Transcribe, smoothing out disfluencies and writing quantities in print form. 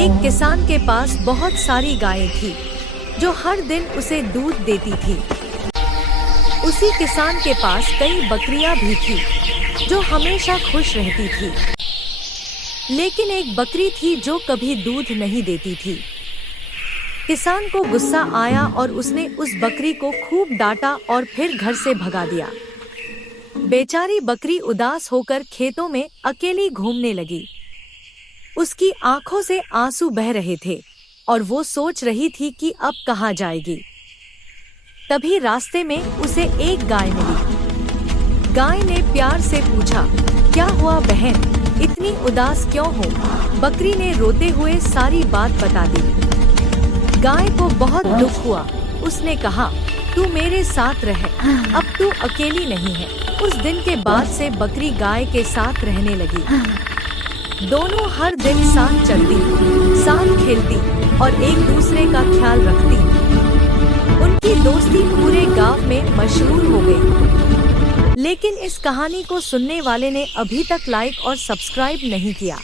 एक किसान के पास बहुत सारी गायें थी जो हर दिन उसे दूध देती थी। उसी किसान के पास कई बकरियां भी थी जो हमेशा खुश रहती थी। लेकिन एक बकरी थी जो कभी दूध नहीं देती थी। किसान को गुस्सा आया और उसने उस बकरी को खूब डांटा और फिर घर से भगा दिया। बेचारी बकरी उदास होकर खेतों में अकेली घूमने लगी। उसकी आंखों से आंसू बह रहे थे और वो सोच रही थी कि अब कहाँ जाएगी। तभी रास्ते में उसे एक गाय मिली। गाय ने प्यार से पूछा, क्या हुआ बहन, इतनी उदास क्यों हो? बकरी ने रोते हुए सारी बात बता दी। गाय को बहुत दुख हुआ। उसने कहा, तू मेरे साथ रह, अब तू अकेली नहीं है। उस दिन के बाद से बकरी गाय के साथ रहने लगी। दोनों हर दिन साथ चलती, साथ खेलती और एक दूसरे का ख्याल रखती। उनकी दोस्ती पूरे गांव में मशहूर हो गई। लेकिन इस कहानी को सुनने वाले ने अभी तक लाइक और सब्सक्राइब नहीं किया।